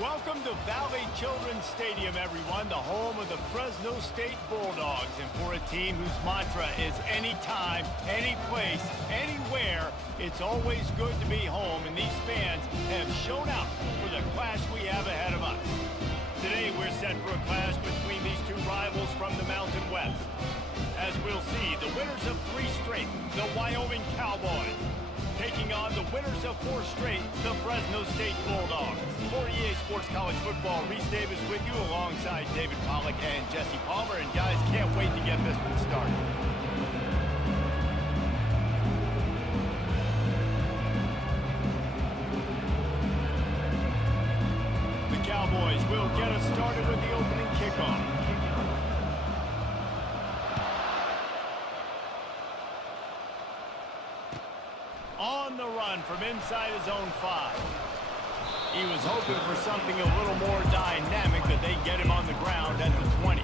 Welcome to Valley Children's Stadium, everyone, the home of the Fresno State Bulldogs. And for a team whose mantra is anytime, any place, anywhere, it's always good to be home. And these fans have shown out for the clash we have ahead of us. Today, we're set for a clash between these two rivals from the Mountain West. As we'll see, the winners of 3 straight, the Wyoming Cowboys, taking on the winners of 4 straight, the Fresno State Bulldogs. For EA Sports College Football, Reese Davis with you alongside David Pollack and Jesse Palmer. And guys, can't wait to get this one started. The Cowboys will get us started with the opening kickoff. On the run from inside his own 5. He was hoping for something a little more dynamic, that they get him on the ground at the 20.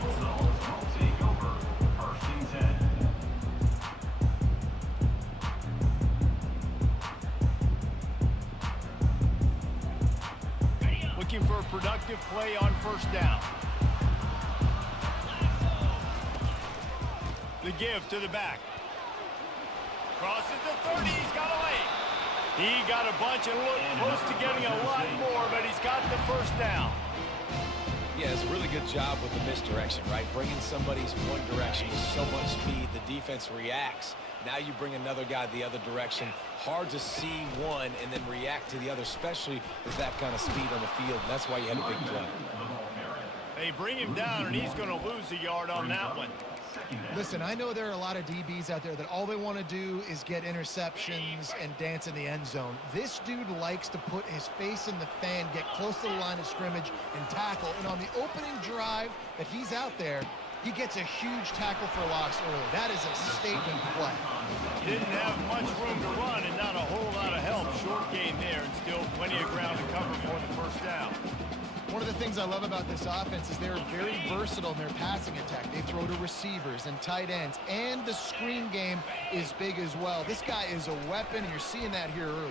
Looking for a productive play on first down. The give to the back. Crosses the 30, he's got a lane. He got a bunch and looked close to getting a lot more, but he's got the first down. Yeah, it's a really good job with the misdirection, right? Bringing somebody's one direction with so much speed, the defense reacts. Now you bring another guy the other direction. Hard to see one and then react to the other, especially with that kind of speed on the field. And that's why you had a big play. They bring him down, and he's going to lose a yard on that one. Listen, I know there are a lot of DBs out there that all they want to do is get interceptions and dance in the end zone. This dude likes to put his face in the fan, get close to the line of scrimmage, and tackle. And on the opening drive that he's out there, he gets a huge tackle for loss early. That is a statement play. Didn't have much room to run and not a whole lot of help. Short gain there, and still plenty of ground to cover for the first down. One of the things I love about this offense is they're very versatile in their passing attack. They throw to receivers and tight ends, and the screen game is big as well. This guy is a weapon, and you're seeing that here early.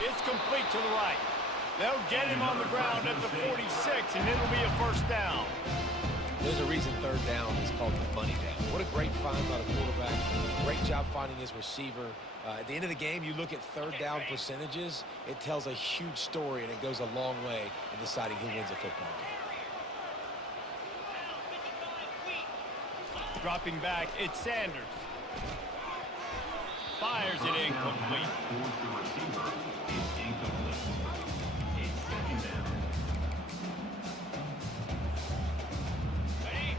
It's complete to the right. They'll get him on the ground at the 46, and it'll be a first down. There's a reason third down is called the money down. What a great find by the quarterback. Great job finding his receiver. At the end of the game, you look at third down percentages. It tells a huge story, and it goes a long way in deciding who wins a football game. Dropping back, it's Sanders. Fires it incomplete.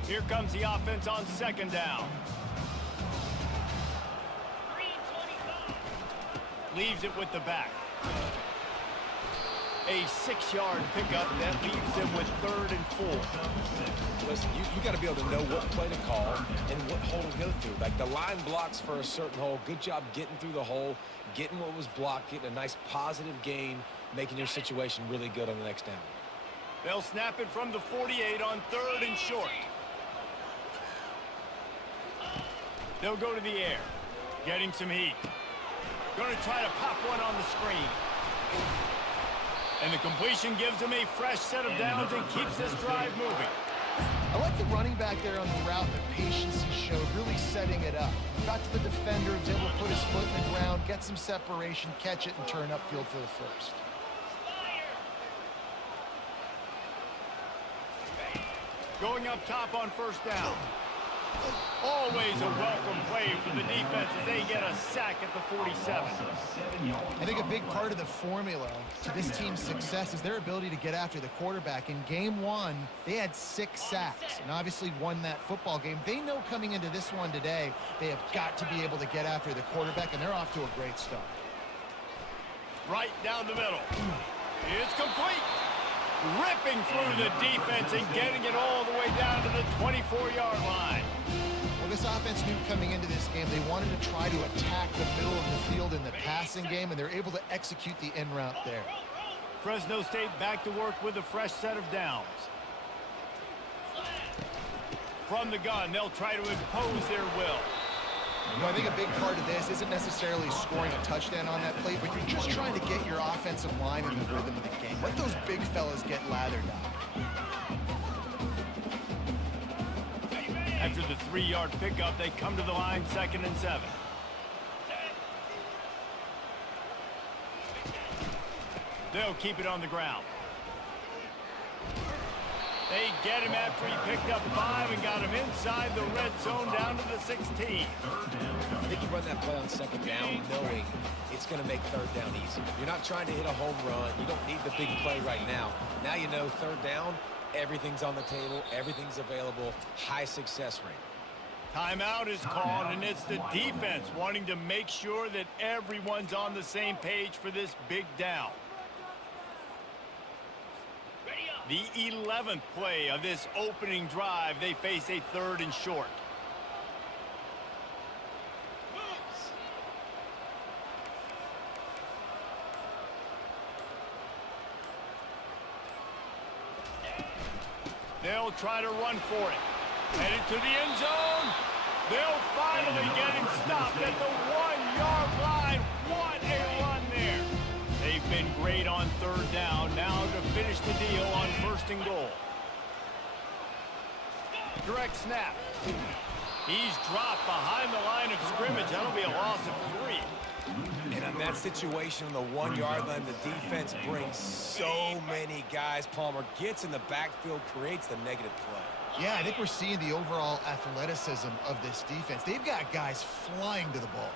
Here comes the offense on second down. Leaves it with the back. A 6-yard pickup that leaves them with 3rd and 4. Listen, you got to be able to know what play to call and what hole to go through. Like the line blocks for a certain hole. Good job getting through the hole, getting what was blocked, getting a nice positive gain, making your situation really good on the next down. They'll snap it from the 48 on 3rd and short. They'll go to the air, getting some heat. Going to try to pop one on the screen. And the completion gives them a fresh set of downs and keeps this drive moving. I like the running back there on the route, the patience he showed, really setting it up. Got to the defender, was able to put his foot in the ground, get some separation, catch it, and turn upfield for the first. Going up top on first down. Always a welcome play for the defense as they get a sack at the 47. I think a big part of the formula to this team's success is their ability to get after the quarterback. In game one, they had 6 sacks and obviously won that football game. They know coming into this one today, they have got to be able to get after the quarterback, and they're off to a great start. Right down the middle. It's complete. Ripping through the defense and getting it all the way down to the 24-yard line. Well, this offense knew coming into this game they wanted to try to attack the middle of the field in the passing game, and they're able to execute the in route there. Fresno State back to work with a fresh set of downs. From the gun, they'll try to impose their will. You know, I think a big part of this isn't necessarily scoring a touchdown on that play, but you're just trying to get your offensive line in the rhythm of the game. Let those big fellas get lathered up. After the 3-yard pickup, they come to the line 2nd and 7. They'll keep it on the ground. They get him after he picked up 5 and got him inside the red zone down to the 16. I think you run that play on 2nd down knowing it's going to make 3rd down easy. You're not trying to hit a home run. You don't need the big play right now. Now you know 3rd down, everything's on the table, everything's available, high success rate. Timeout is called, and it's the defense wanting to make sure that everyone's on the same page for this big down. The 11th play of this opening drive, they face a 3rd and short. They'll try to run for it. Headed to the end zone. They'll finally get him stopped at the 1-yard line. What a run there. They've been great on 3rd down. Now to finish the deal on 1st and goal. Direct snap. He's dropped behind the line of scrimmage. That'll be a loss of 3. And in that situation on the 1-yard line, the defense brings so many guys. Palmer gets in the backfield, creates the negative play. Yeah, I think we're seeing the overall athleticism of this defense. They've got guys flying to the ball.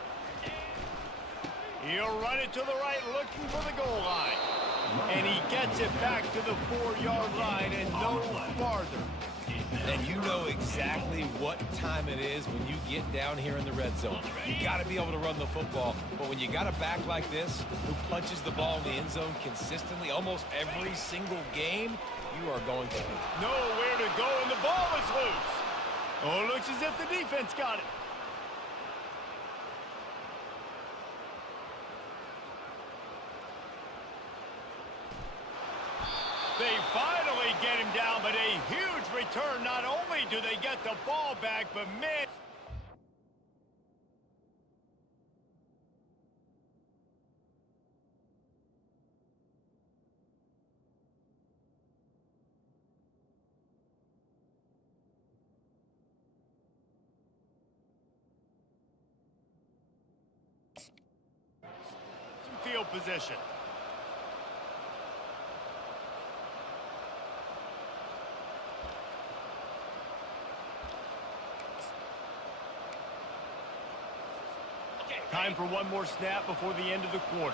He'll run it to the right, looking for the goal line. And he gets it back to the 4-yard line and no farther. And you know exactly what time it is when you get down here in the red zone. You got to be able to run the football. But when you got a back like this who punches the ball in the end zone consistently almost every single game, you are going to hit. Nowhere to go, and the ball is loose. Oh, it looks as if the defense got it. They finally get him down, but a huge return. Not only do they get the ball back, but man... Some field position. Time for one more snap before the end of the quarter.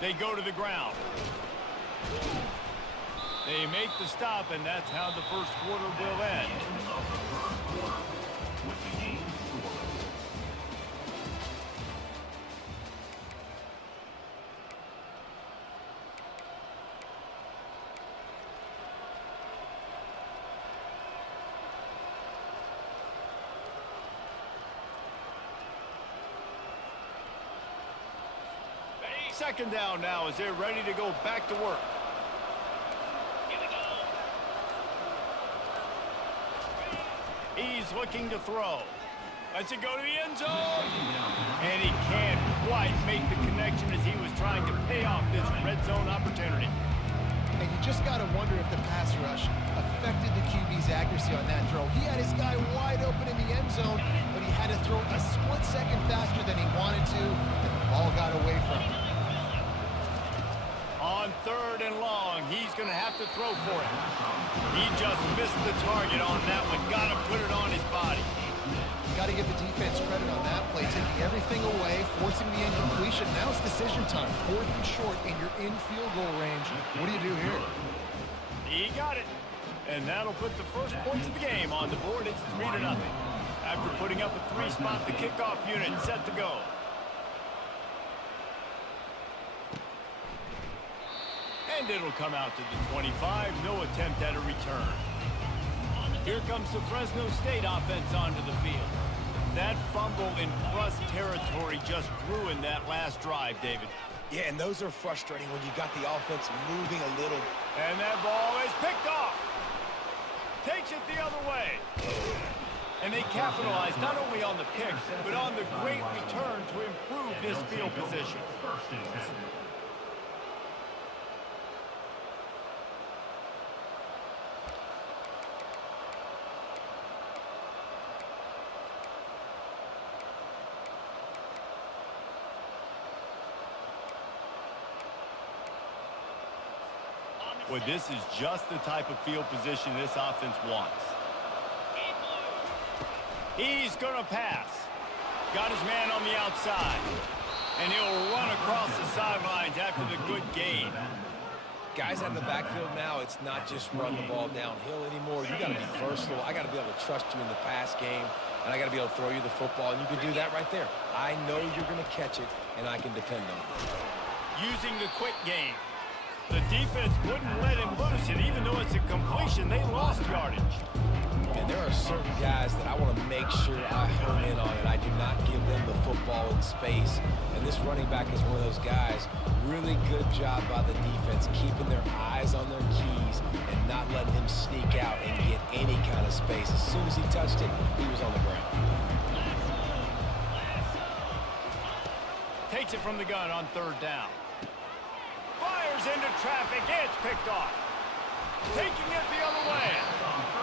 They go to the ground. They make the stop, and that's how the first quarter will end. Second down now as they're ready to go back to work. He's looking to throw. Lets it go to the end zone. And he can't quite make the connection as he was trying to pay off this red zone opportunity. And you just got to wonder if the pass rush affected the QB's accuracy on that throw. He had his guy wide open in the end zone, but he had to throw a split second faster than he wanted to, and the ball got away from him. On 3rd and long, he's going to have to throw for it. He just missed the target on that one. Got to put it on his body. Got to give the defense credit on that play, taking everything away, forcing the incompletion. Now it's decision time. 4th and short, and you're in field goal range. What do you do here? He got it. And that'll put the first points of the game on the board. It's 3-0. After putting up a 3-spot, the kickoff unit set to go. And it'll come out to the 25. No attempt at a return. Here comes the Fresno State offense onto the field. That fumble in plus territory just ruined that last drive, David. Yeah, and those are frustrating when you got the offense moving a little. And that ball is picked off. Takes it the other way. And they capitalize not only on the pick, but on the great return to improve this field position. Well, this is just the type of field position this offense wants. He's going to pass. Got his man on the outside. And he'll run across the sidelines after the good gain. Guys out in the backfield now, it's not just run the ball downhill anymore. You got to be versatile. I got to be able to trust you in the pass game, and I got to be able to throw you the football, and you can do that right there. I know you're going to catch it, and I can depend on it. Using the quick game. The defense wouldn't let him loose, and even though it's a completion, they lost yardage. And there are certain guys that I want to make sure I hone in on, and I do not give them the football in space. And this running back is one of those guys. Really good job by the defense, keeping their eyes on their keys and not letting him sneak out and get any kind of space. As soon as he touched it, he was on the ground. Takes it from the gun on 3rd down. Fires into traffic. It's picked off. Taking it the other way.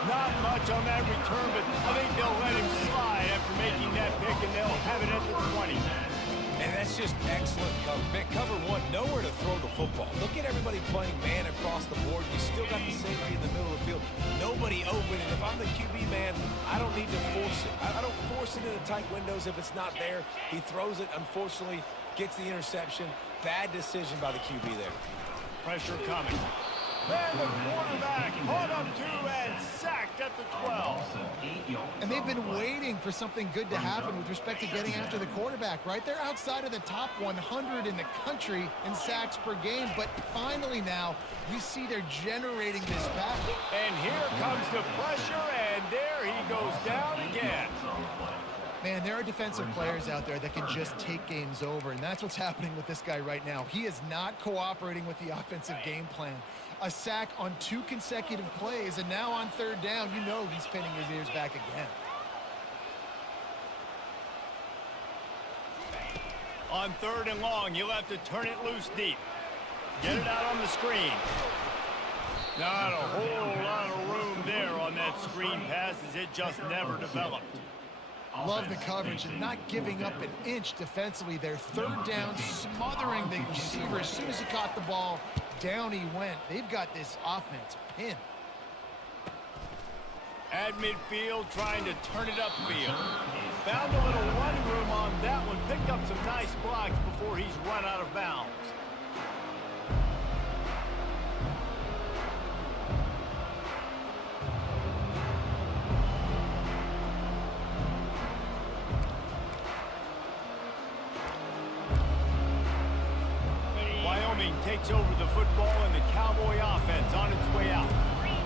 Not much on that return, but I think they'll let him slide after making that pick, and they'll have it at the 20. And that's just excellent coverage. Cover one, nowhere to throw the football. Look at everybody playing man across the board. You still got the safety in the middle of the field. Nobody open. And if I'm the QB man, I don't need to force it. I don't force it into tight windows if it's not there. He throws it, unfortunately, gets the interception. Bad decision by the QB there. Pressure coming. And the quarterback caught him too and sacked at the 12. And they've been waiting for something good to happen with respect to getting after the quarterback, right? They're outside of the top 100 in the country in sacks per game, but finally now you see they're generating this back. And here comes the pressure, and there he goes down again. Man, there are defensive players out there that can just take games over, and that's what's happening with this guy right now. He is not cooperating with the offensive game plan. A sack on 2 consecutive plays, and now on 3rd down, you know he's pinning his ears back again. On 3rd and long, you'll have to turn it loose deep. Get it out on the screen. Not a whole lot of room there on that screen pass, as it just never developed. Love the coverage and not giving up an inch defensively there. 3rd down, smothering the receiver. As soon as he caught the ball, down he went. They've got this offense pinned. At midfield, trying to turn it upfield. Found a little running room on that one. Picked up some nice blocks before he's run out of bounds. Wyoming takes over the football, and the Cowboy offense on its way out.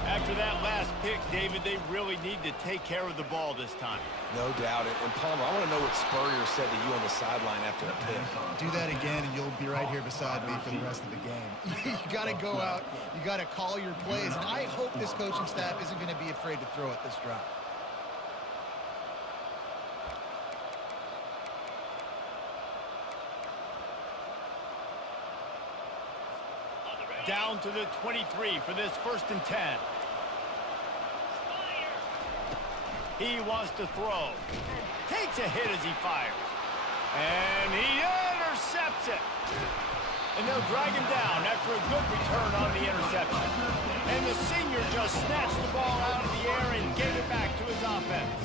After that last pick, David, they really need to take care of the ball this time. No doubt. And Palmer, I want to know what Spurrier said to you on the sideline after the pick. Do that again, and you'll be right here beside me for the rest of the game. You got to go out. You got to call your plays. And I hope this coaching staff isn't going to be afraid to throw it this drive. Down to the 23 for this 1st and 10. He wants to throw. Takes a hit as he fires. And he intercepts it. And they'll drag him down after a good return on the interception. And the senior just snatched the ball out of the air and gave it back to his offense.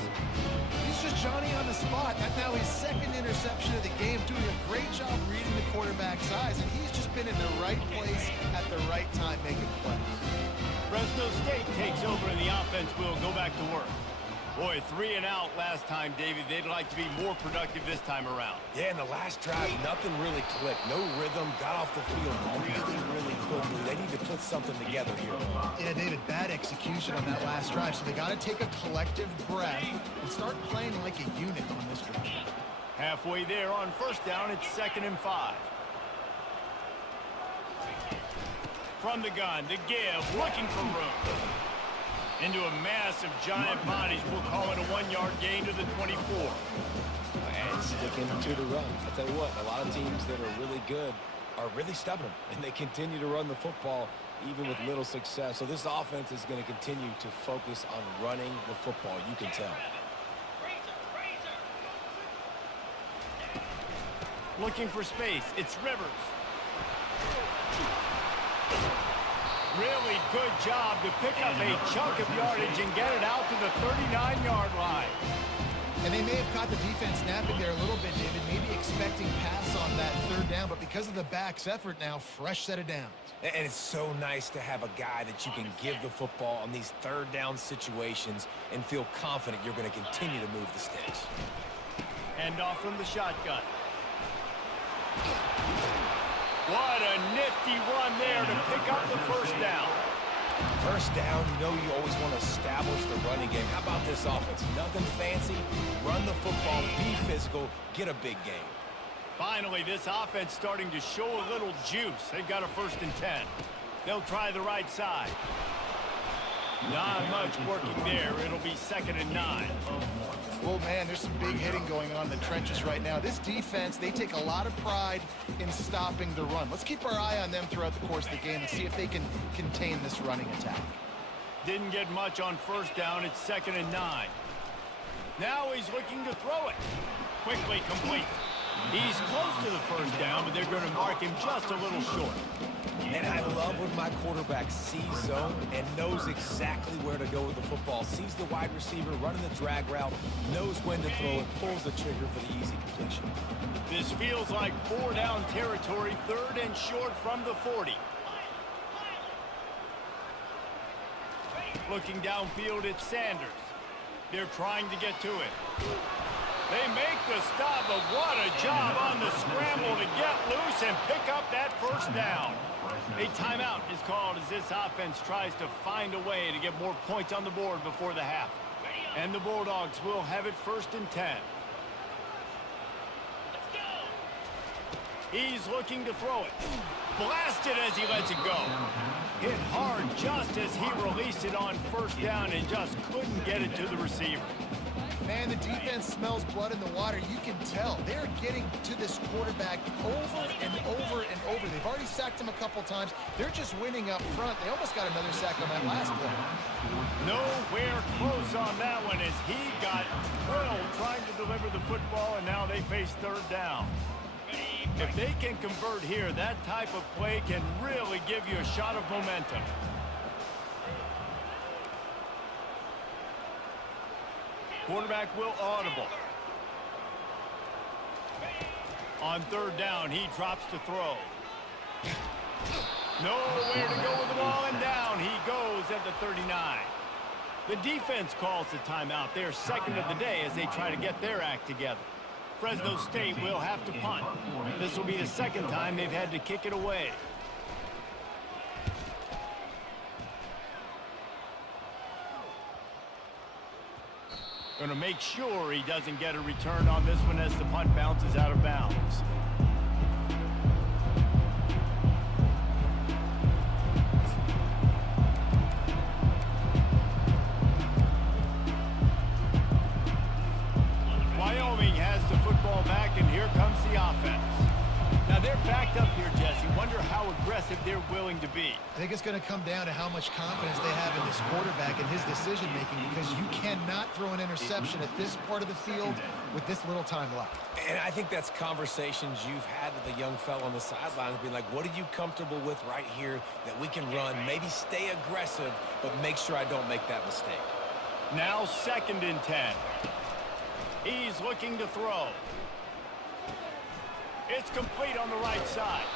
He's just Johnny on the spot. That's now his second interception of the game, doing a great job reading the quarterback's eyes, and he's just been in the right place at the right time making plays. Fresno State takes over and the offense will go back to work. Boy, 3 and out last time, David. They'd like to be more productive this time around. Yeah, in the last drive, nothing really clicked. No rhythm, got off the field really quickly. They need to put something together here. Yeah, David, bad execution on that last drive, so they got to take a collective breath and start playing like a unit on this drive. Halfway there on first down, it's 2nd and 5. From the gun, the give, looking for room. Into a mass of giant bodies, we'll call it a 1-yard gain to the 24. And sticking to the run. I'll tell you what, a lot of teams that are really good are really stubborn, and they continue to run the football even with little success. So this offense is going to continue to focus on running the football, you can tell. Looking for space, it's Rivers. Really good job to pick up a chunk of yardage and get it out to the 39-yard line. And they may have caught the defense napping there a little bit, David, maybe expecting pass on that 3rd down, but because of the back's effort now, fresh set of downs. And it's so nice to have a guy that you can give the football on these 3rd down situations and feel confident you're going to continue to move the sticks. Hand off from the shotgun. What a nifty run there to pick up the 1st down. First down, you know you always want to establish the running game. How about this offense? Nothing fancy. Run the football, be physical, get a big game. Finally, this offense starting to show a little juice. They've got a 1st and 10. They'll try the right side. Not much working there. It'll be 2nd and 9. Well, man, there's some big hitting going on in the trenches right now. This defense, they take a lot of pride in stopping the run. Let's keep our eye on them throughout the course of the game and see if they can contain this running attack. Didn't get much on 1st down. It's 2nd and 9. Now he's looking to throw it. Quickly complete. He's close to the 1st down, but they're going to mark him just a little short. And I love when my quarterback sees zone and knows exactly where to go with the football. Sees the wide receiver running the drag route, knows when to throw it, pulls the trigger for the easy completion. This feels like 4-down territory, 3rd and short from the 40. Looking downfield, it's Sanders. They're trying to get to it. They make the stop, but what a job on the scramble to get loose and pick up that 1st down. A timeout is called as this offense tries to find a way to get more points on the board before the half. And the Bulldogs will have it 1st and 10. He's looking to throw it. Blasted as he lets it go. Hit hard just as he released it on 1st down and just couldn't get it to the receiver. Man, the defense smells blood in the water. You can tell. They're getting to this quarterback over and over and over. They've already sacked him a couple times. They're just winning up front. They almost got another sack on that last play. Nowhere close on that one as he got thrilled trying to deliver the football, and now they face 3rd down. If they can convert here, that type of play can really give you a shot of momentum. Quarterback will audible. On 3rd down, he drops to throw. Nowhere to go with the ball, and down he goes at the 39. The defense calls the timeout. They're 2nd of the day as they try to get their act together. Fresno State will have to punt. This will be the 2nd time they've had to kick it away. Going to make sure he doesn't get a return on this one as the punt bounces out of bounds. Wyoming has the football back, and here comes the offense. Now they're backed up here, Jesse. Wonder how aggressive aggressive they're willing to be. I think it's going to come down to how much confidence they have in this quarterback and his decision-making, because you cannot throw an interception at this part of the field with this little time left. And I think that's conversations you've had with a young fella on the sidelines, being like, what are you comfortable with right here that we can run? Maybe stay aggressive, but make sure I don't make that mistake. Now 2nd and 10. He's looking to throw. It's complete on the right side.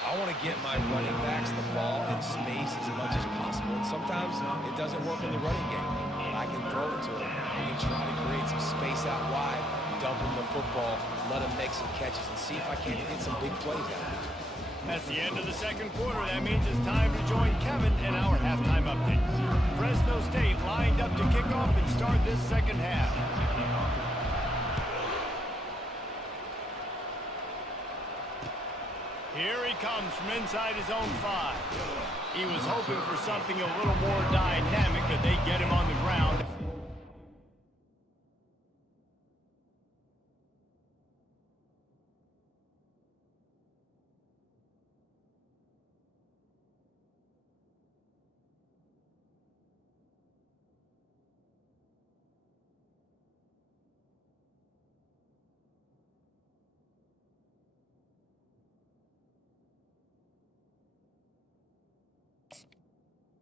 I want to get my running backs the ball in space as much as possible. And sometimes it doesn't work in the running game. But I can throw it to him. I can try to create some space out wide, dump him the football, let him make some catches, and see if I can't get some big plays out of it. That's the end of the 2nd quarter. That means it's time to join Kevin in our halftime update. Fresno State lined up to kick off and start this 2nd half. Here he comes from inside his own 5. He was hoping for something a little more dynamic, but they get him on the ground.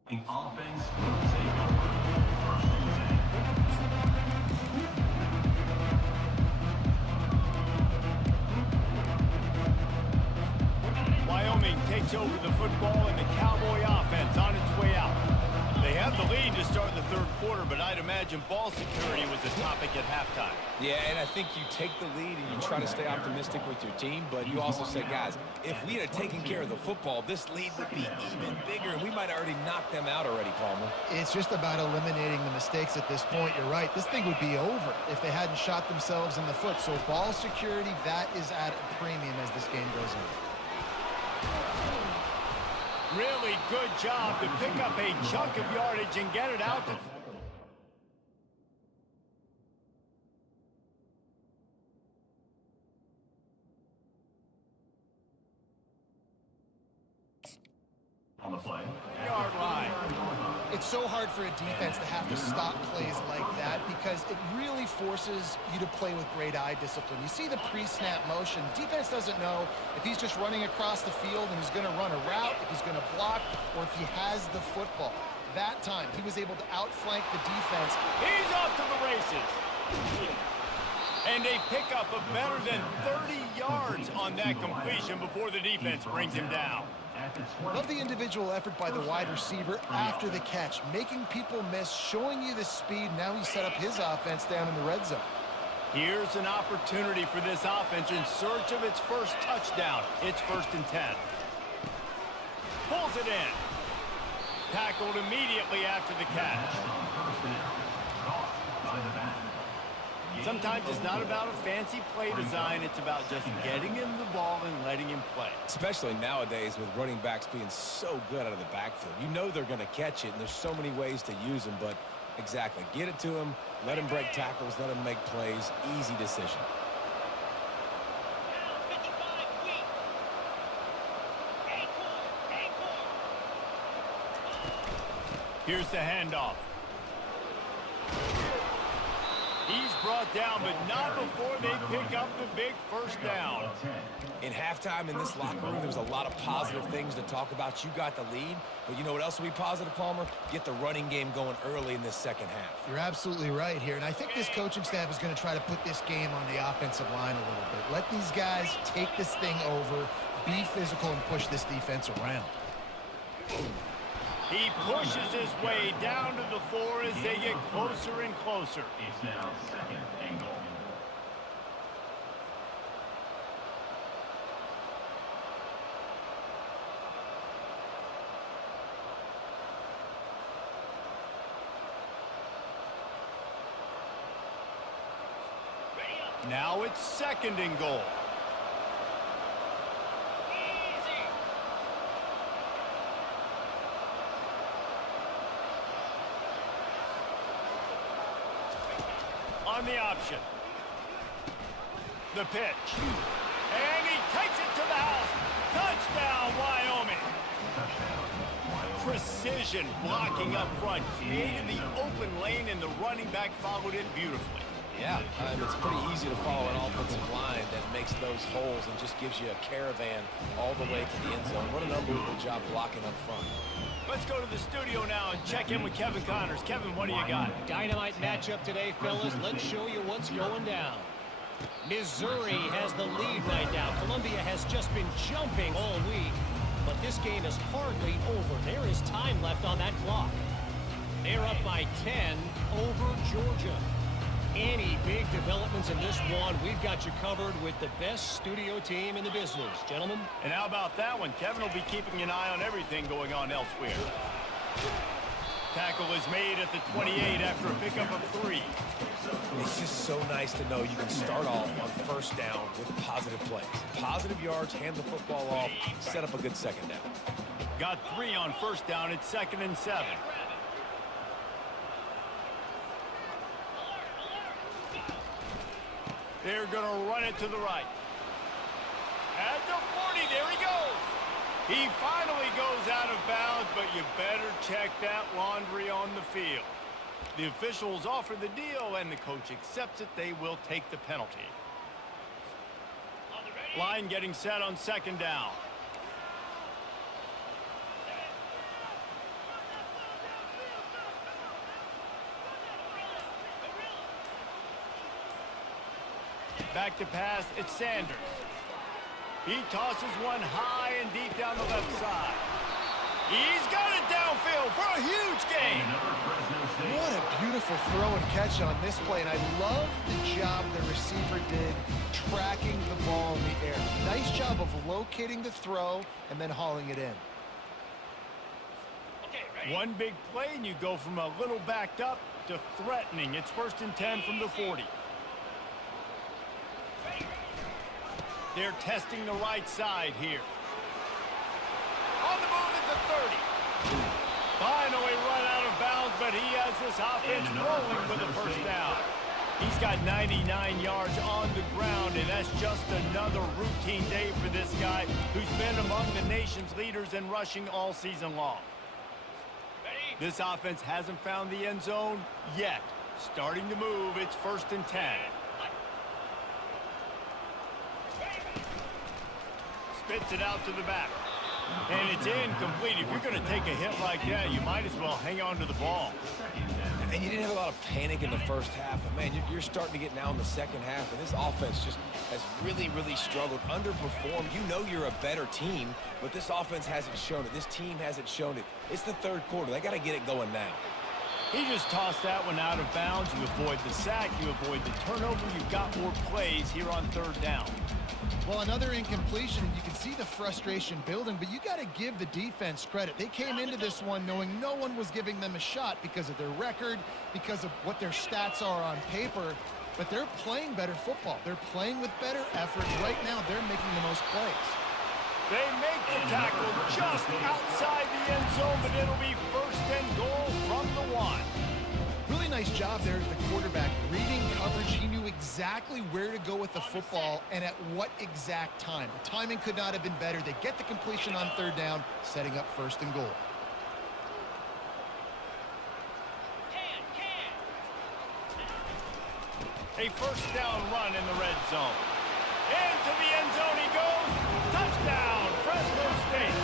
The offense will take over. Wyoming takes over the football, and the Cowboy offense on its way out. They have the lead to start the 3rd quarter, but I'd imagine ball security was the topic at halftime. Yeah, and I think you take the lead and you try to stay optimistic with your team, but you also say, guys, if we had taken care of the football, this lead would be even bigger, and we might have already knocked them out already, Palmer. It's just about eliminating the mistakes at this point. You're right. This thing would be over if they hadn't shot themselves in the foot. So ball security, that is at a premium as this game goes on. Really good job to pick up a chunk of yardage and get it out. On the play. Yard line. It's so hard for a defense to have to stop plays like that because it really forces you to play with great eye discipline. You see the pre-snap motion. Defense doesn't know if he's just running across the field and he's going to run a route, if he's going to block, or if he has the football. That time, he was able to outflank the defense. He's off to the races. And a pickup of better than 30 yards on that completion before the defense brings him down. Love the individual effort by the wide receiver after the catch, making people miss, showing you the speed. Now he set up his offense down in the red zone. Here's an opportunity for this offense in search of its first touchdown. It's 1st and 10. Pulls it in. Tackled immediately after the catch. Sometimes it's not about a fancy play design. It's about just getting him the ball and letting him play. Especially nowadays with running backs being so good out of the backfield. You know they're going to catch it, and there's so many ways to use them. But exactly, get it to him, let him break tackles, let him make plays. Easy decision. Here's the handoff. He's brought down, but not before they pick up the big first down. In halftime in this locker room, there was a lot of positive things to talk about. You got the lead, but you know what else will be positive, Palmer? Get the running game going early in this 2nd half. You're absolutely right here, and I think this coaching staff is going to try to put this game on the offensive line a little bit. Let these guys take this thing over, be physical, and push this defense around. He pushes his way down to the floor as they get closer and closer. It's now 2nd and goal. Now it's 2nd and goal. On the option. The pitch. And he takes it to the house. Touchdown, Wyoming. Precision blocking up front, created the open lane, and the running back followed it beautifully. Yeah, it's pretty easy to follow an offensive line that makes those holes and just gives you a caravan all the way to the end zone. What an unbelievable job blocking up front. Let's go to the studio now and check in with Kevin Connors. Kevin, what do you got? Dynamite matchup today, fellas. Let's show you what's going down. Missouri has the lead right now. Columbia has just been jumping all week, but this game is hardly over. There is time left on that clock. They're up by 10 over Georgia. Any big developments in this one, we've got you covered with the best studio team in the business, gentlemen. And how about that one? Kevin will be keeping an eye on everything going on elsewhere. Tackle is made at the 28 after a pickup of 3. It's just so nice to know you can start off on first down with positive plays. Positive yards, hand the football off, set up a good second down. Got 3 on first down. It's 2nd and 7. They're going to run it to the right. At the 40, there he goes. He finally goes out of bounds, but you better check that laundry on the field. The officials offer the deal, and the coach accepts it. They will take the penalty. Line getting set on 2nd down. Back to pass, it's Sanders. He tosses one high and deep down the left side. He's got it downfield for a huge gain. What a beautiful throw and catch on this play, and I love the job the receiver did tracking the ball in the air. Nice job of locating the throw and then hauling it in. One big play, and you go from a little backed up to threatening. It's 1st and 10 from the 40. They're testing the right side here. On the move at the 30. Finally run out of bounds, but he has this offense rolling with a first down. He's got 99 yards on the ground, and that's just another routine day for this guy who's been among the nation's leaders in rushing all season long. This offense hasn't found the end zone yet. Starting to move, it's 1st and 10. Spits it out to the back. And it's incomplete. If you're going to take a hit like that, you might as well hang on to the ball. And you didn't have a lot of panic in the first half. But, man, you're starting to get now in the second half. And this offense just has really, really struggled, underperformed. You know you're a better team, but this offense hasn't shown it. This team hasn't shown it. It's the 3rd quarter. They got to get it going now. He just tossed that one out of bounds. You avoid the sack. You avoid the turnover. You've got more plays here on 3rd down. Well, another incompletion, and you can see the frustration building, but you got to give the defense credit. They came into this one knowing no one was giving them a shot because of their record, because of what their stats are on paper, but they're playing better football. They're playing with better effort. Right now, they're making the most plays. They make the tackle just outside the end zone, but it'll be 1st and goal from the 1. Really nice job there as the quarterback. Reading coverage, he knew exactly where to go with the football and at what exact time. The timing could not have been better. They get the completion on 3rd down, setting up 1st and goal. A 1st down run in the red zone. Into the end zone he goes. Touchdown, Fresno State.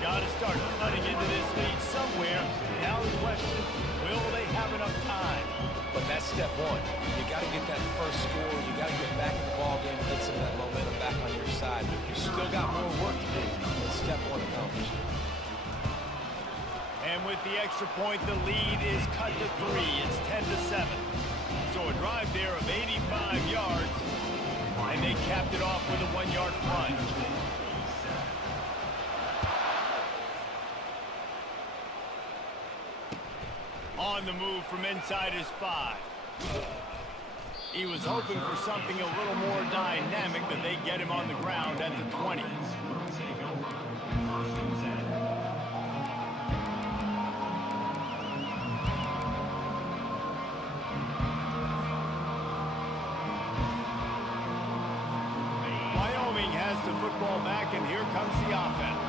Got to start cutting into this lead somewhere. Now the question, will they have enough time? But that's step 1. You got to get that first score. You got to get back in the ball game and get some of that momentum back on your side. You still got more work to do. But step 1 accomplished. And with the extra point, the lead is cut to 3. It's 10 to 7. So a drive there of 85 yards. And they capped it off with a 1-yard plunge. On the move from inside his 5. He was hoping for something a little more dynamic, but they get him on the ground at the 20. Wyoming has the football back, and here comes the offense.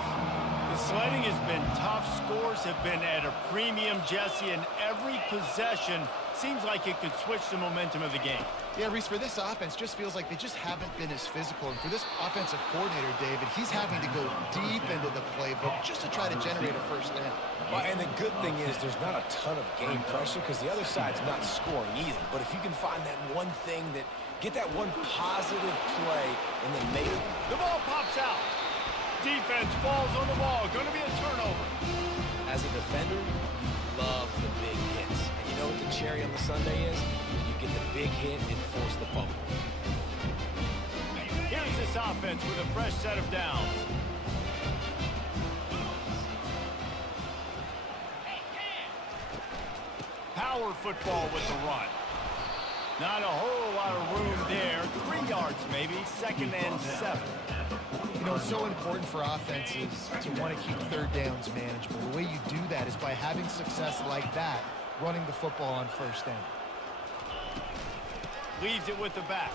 The sledding has been tough. Scores have been at a premium, Jesse, and every possession seems like it could switch the momentum of the game. Yeah, Reese, for this offense, just feels like they just haven't been as physical. And for this offensive coordinator, David, he's having to go deep into the playbook just to try to generate a first down. Well, and the good thing is there's not a ton of game pressure because the other side's not scoring either. But if you can find that one thing that, get that one positive play and then make it. The ball pops out. Defense falls on the ball. Going to be a turnover. As a defender, you love the big hits. And you know what the cherry on the sundae is? You get the big hit and force the fumble. Here's this offense with a fresh set of downs. Power football with the run. Not a whole lot of room there. 3 yards maybe, 2nd and 7. You know, it's so important for offenses to want to keep third downs manageable. The way you do that is by having success like that, running the football on first down. Leaves it with the back.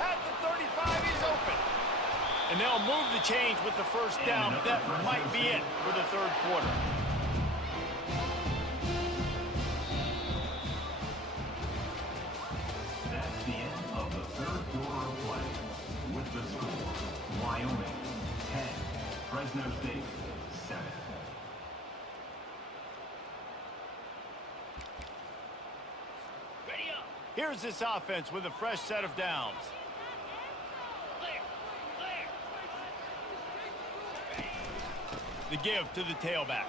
At the 35, he's open. And they'll move the chains with the first down. That might be it for the third quarter. That's the end of the third quarter of play. With the score, Wyoming 10, Fresno State 7. Here's this offense with a fresh set of downs. The give to the tailback.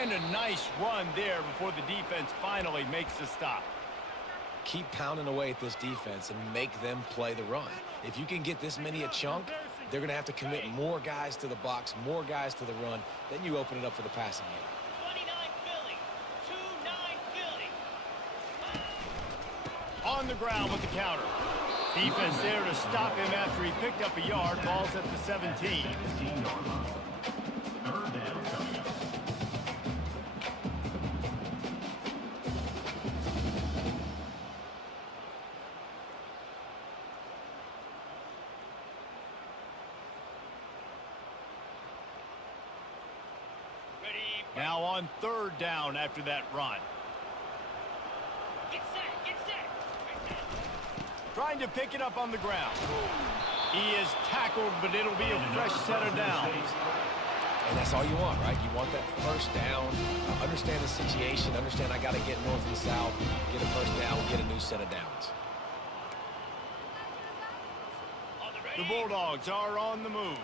And a nice run there before the defense finally makes the stop. Keep pounding away at this defense and make them play the run. If you can get this many a chunk, they're going to have to commit more guys to the box, more guys to the run. Then you open it up for the passing game. On the ground with the counter. Defense there to stop him after he picked up a yard. Ball's at the 17. 16-yard line. Third down coming up. Now on third down after that run. Trying to pick it up on the ground. He is tackled, but it'll be a fresh set of downs. And that's all you want, right? You want that first down. Understand the situation. Understand I got to get north and south, get a first down, get a new set of downs. The Bulldogs are on the move.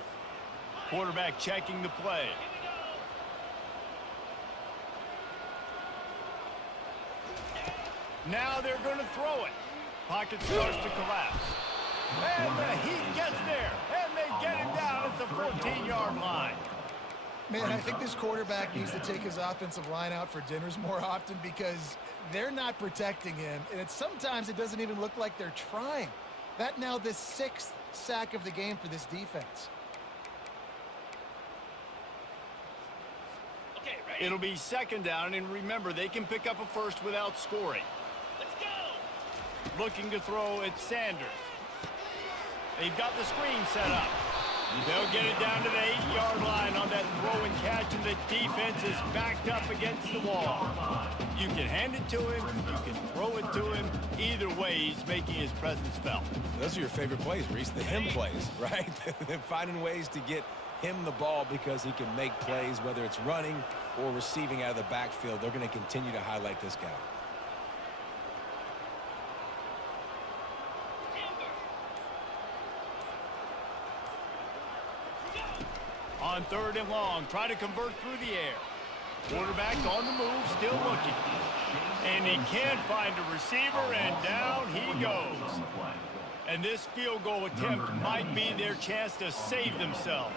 Quarterback checking the play. Now they're going to throw it. Pocket starts to collapse. And the Heat gets there. And they get him down at the 14-yard line. Man, I think this quarterback needs to take his offensive line out for dinners more often because they're not protecting him. And sometimes it doesn't even look like they're trying. That now the 6th sack of the game for this defense. It'll be second down, and remember, they can pick up a first without scoring. Looking to throw at Sanders. They've got the screen set up. They'll get it down to the 8-yard line on that throw and catch, and the defense is backed up against the wall. You can hand it to him. You can throw it to him. Either way, he's making his presence felt. Those are your favorite plays, Reese, the him plays, right? Finding ways to get him the ball because he can make plays, whether it's running or receiving out of the backfield. They're going to continue to highlight this guy. On third and long, try to convert through the air. Quarterback on the move, still looking. And he can't find a receiver, and down he goes. And this field goal attempt might be their chance to save themselves.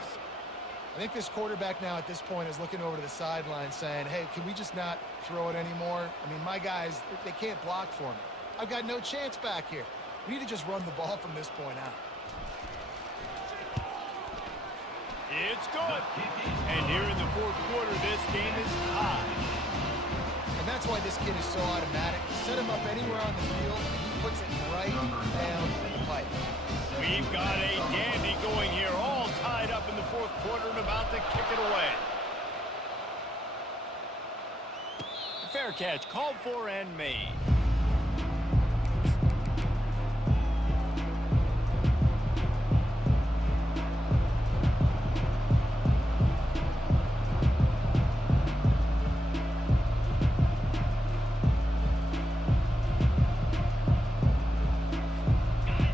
I think this quarterback now at this point is looking over to the sideline saying, hey, can we just not throw it anymore? I mean, my guys, they can't block for me. I've got no chance back here. We need to just run the ball from this point out. It's good. And here in the fourth quarter, this game is tied. And And that's why this kid is so automatic. Set him up anywhere on the field, and he puts it right down the pipe. We've got a dandy going here, all tied up in the fourth quarter and about to kick it away. Fair catch, called for and made.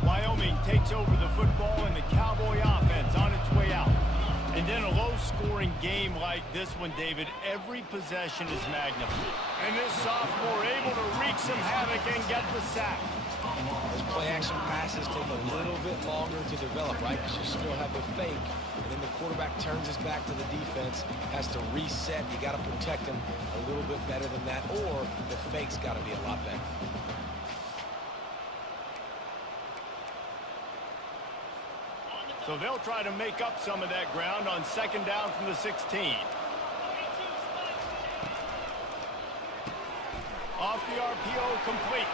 Wyoming takes over the football and the Cowboy offense on its way out. And in a low-scoring game like this one, David, every possession is magnified. And this sophomore able to wreak some havoc and get the sack. Those play-action passes take a little bit longer to develop, right? Because you still have the fake, and then the quarterback turns his back to the defense, has to reset. You got to protect him a little bit better than that, or the fake's got to be a lot better. So they'll try to make up some of that ground on second down from the 16. Off the RPO, complete.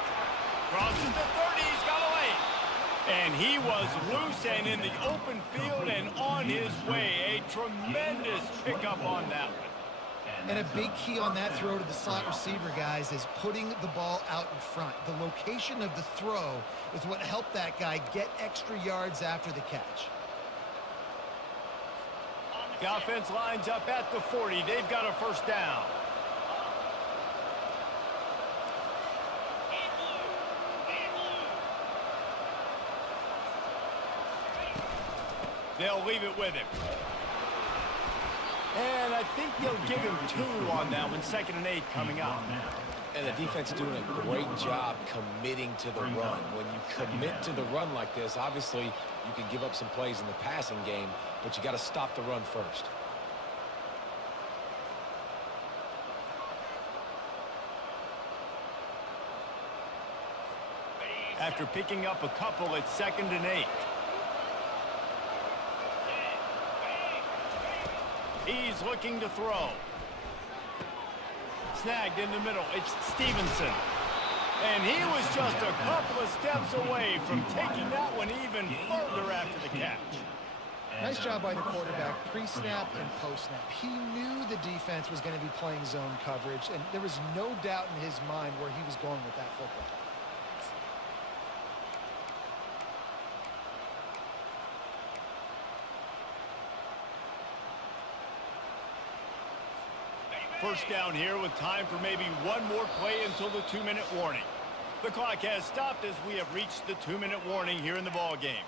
Crosses the 30, he's got away. And he was loose and in the open field and on his way. A tremendous pickup on that one. And a big key on that throw to the slot receiver, guys, is putting the ball out in front. The location of the throw is what helped that guy get extra yards after the catch. The offense lines up at the 40. They've got a first down. They'll leave it with him. And I think they'll give him 2 on that one. 2nd and 8 coming up. And the defense is doing a great job committing to the run. When you commit to the run like this, obviously you can give up some plays in the passing game, but you got to stop the run first. After picking up a couple, it's 2nd and 8. He's looking to throw. Snagged in the middle. It's Stevenson. And he was just a couple of steps away from taking that one even further after the catch. Nice job by the quarterback, pre-snap and post-snap. He knew the defense was going to be playing zone coverage, and there was no doubt in his mind where he was going with that football. First down here with time for maybe one more play until the 2-minute warning. The clock has stopped as we have reached the 2-minute warning here in the ball game.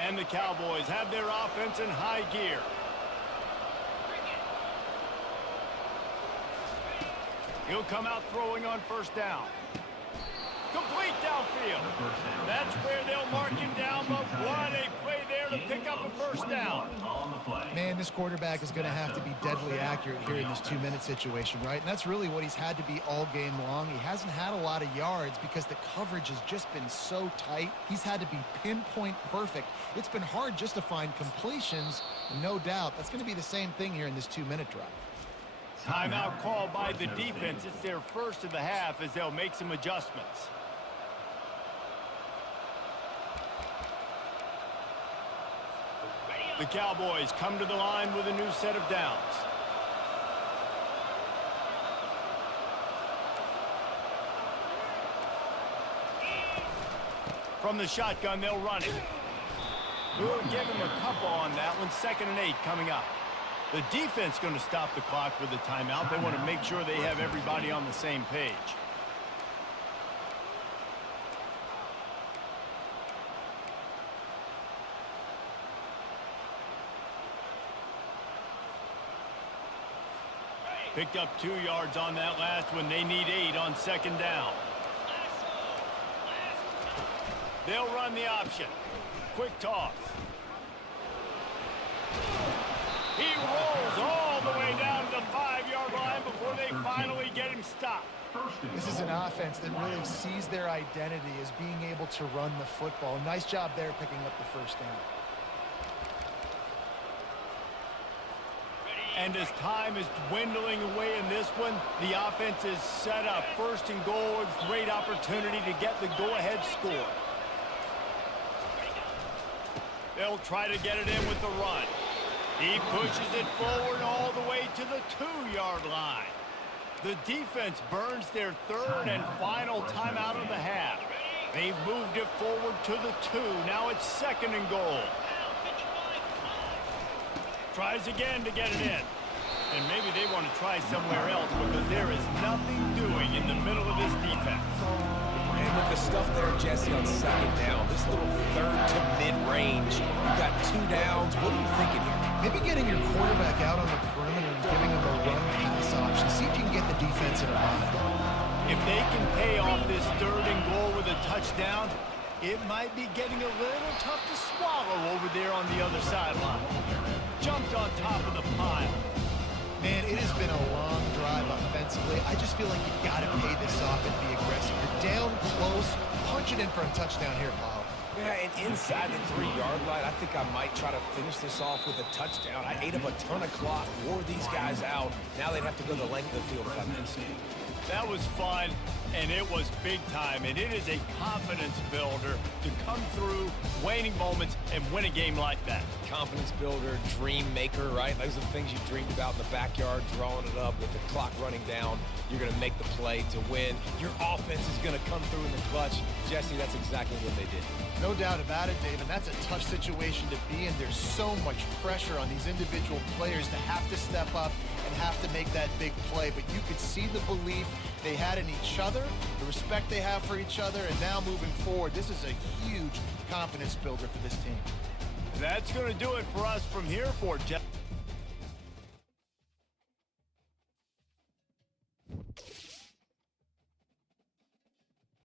And the Cowboys have their offense in high gear. He'll come out throwing on first down. Complete downfield. That's where they'll mark him down, but what a play there to pick up a first down. Man, this quarterback is going to have to be deadly accurate here in this 2-minute situation, right? And that's really what he's had to be all game long. He hasn't had a lot of yards because the coverage has just been so tight. He's had to be pinpoint perfect. It's been hard just to find completions, no doubt. That's going to be the same thing here in this 2-minute drive. Timeout called by the defense. It's their first of the half as they'll make some adjustments. The Cowboys come to the line with a new set of downs. From the shotgun, they'll run it. We'll give him a couple on that one. 2nd and 8 coming up. The defense going to stop the clock with a timeout. They want to make sure they have everybody on the same page. Picked up 2 yards on that last one. They need 8 on 2nd down. They'll run the option. Quick toss. He rolls all the way down to the 5-yard line before they finally get him stopped. This is an offense that really sees their identity as being able to run the football. Nice job there picking up the first down. And as time is dwindling away in this one, the offense is set up. First and goal, a great opportunity to get the go-ahead score. They'll try to get it in with the run. He pushes it forward all the way to the 2-yard line. The defense burns their third and final timeout of the half. They've moved it forward to the 2. Now it's second and goal. Tries again to get it in. And maybe they want to try somewhere else because there is nothing doing in the middle of this defense. And with the stuff there, Jesse, on second down, this little third to mid-range, you've got 2 downs. What are you thinking here? Maybe getting your quarterback out on the perimeter and giving him a run-pass option. See if you can get the defense in a bind. If they can pay off this third and goal with a touchdown, it might be getting a little tough to swallow over there on the other sideline. Jumped on top of the pile. Man, it has been a long drive offensively. I just feel like you got to pay this off and be aggressive. You're down close. Punch it in for a touchdown here, Paul. Yeah, and inside the 3-yard line, I think I might try to finish this off with a touchdown. I ate up a ton of clock, wore these guys out. Now they'd have to go the length of the field if I missed it. That was fun, and it was big time, and it is a confidence builder to come through waning moments and win a game like that. Confidence builder, dream maker, right? Those are the things you dreamed about in the backyard, drawing it up with the clock running down. You're going to make the play to win. Your offense is going to come through in the clutch. Jesse, that's exactly what they did. No doubt about it, Dave, and that's a tough situation to be in. There's so much pressure on these individual players to have to step up and have to make that big play, but you could see the belief they had in each other, the respect they have for each other, and now moving forward, this is a huge confidence builder for this team. That's going to do it for us from here for Jeff.